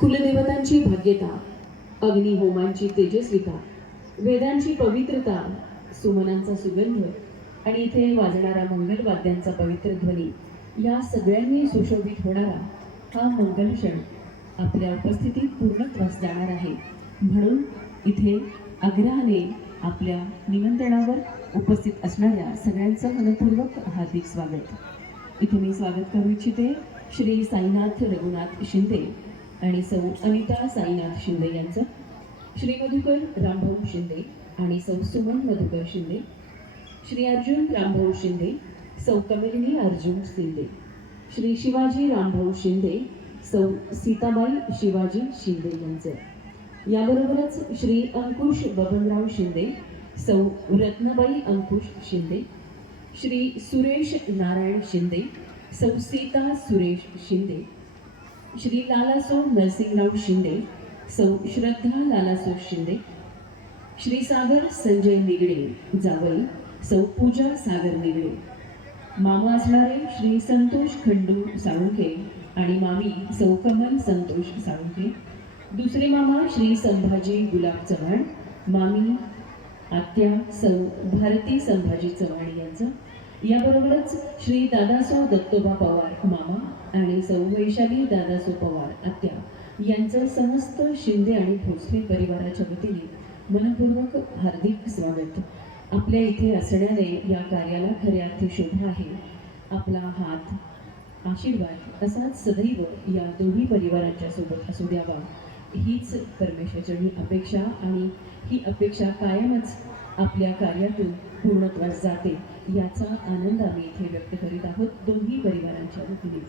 कुलदेवतांची भाग्यता, अग्निहोमांची तेजस्विता, वेदांची पवित्रता, सुमनांचा सुगंध आणि इथे वाजणारा मंगलवाद्यांचा पवित्र ध्वनी या सगळ्यांनी सुशोभित होणारा हा मंगल क्षण आपल्या उपस्थितीत पूर्णत्वास जाणार आहे. म्हणून इथे आग्रहाने आपल्या निमंत्रणावर उपस्थित असणाऱ्या सगळ्यांचं मनपूर्वक हार्दिक स्वागत. इथे मी स्वागत करू इच्छिते श्री साईनाथ रघुनाथ शिंदे आणि सौ अनिता साईनाथ शिंदे यांचं, श्री मधुकर रामभाऊ शिंदे आणि सौ सुमन मधुकर शिंदे, श्री अर्जुन रामभाऊ शिंदे, सौ कमलिनी अर्जुन शिंदे, श्री शिवाजी रामभाऊ शिंदे, सौ सीताबाई शिवाजी शिंदे यांचं. याबरोबरच श्री अंकुश बबनराव शिंदे, सौ रत्नबाई अंकुश शिंदे, श्री सुरेश नारायण शिंदे, सौ सीता सुरेश शिंदे, श्री लालासो नरसिंहराव शिंदे, सौ श्रद्धा लालासो शिंदे, श्री सागर संजय निगडे जावई, सौ पूजा सागर निगडे, मामा असणारे श्री संतोष खंडू साळुंखे आणि मामी सौ कमल संतोष साळुंखे, दुसरे मामा श्री संभाजी गुलाब चव्हाण, मामी आत्या सौ भारती संभाजी चव्हाण यांचं. याबरोबरच श्री दादासो दत्तोबा पवार मामा आणि सौ वैशाली दादासो पवार आत्या यांचं समस्त शिंदे आणि भोसले परिवाराच्या वतीने मनपूर्वक हार्दिक स्वागत. आपल्या इथे असण्याने या कार्याला खऱ्या अर्थी शोभा आहे. आपला हात, आशीर्वाद असाच सदैव या दोन्ही परिवारांच्या सोबत असू द्यावा हीच परमेश्वराची अपेक्षा, आणि ही अपेक्षा कायमच आपल्या कार्यातून पूर्णत्वास जाते याचा आनंद आम्ही इथे व्यक्त करीत आहोत दोन्ही परिवारांच्या वतीने.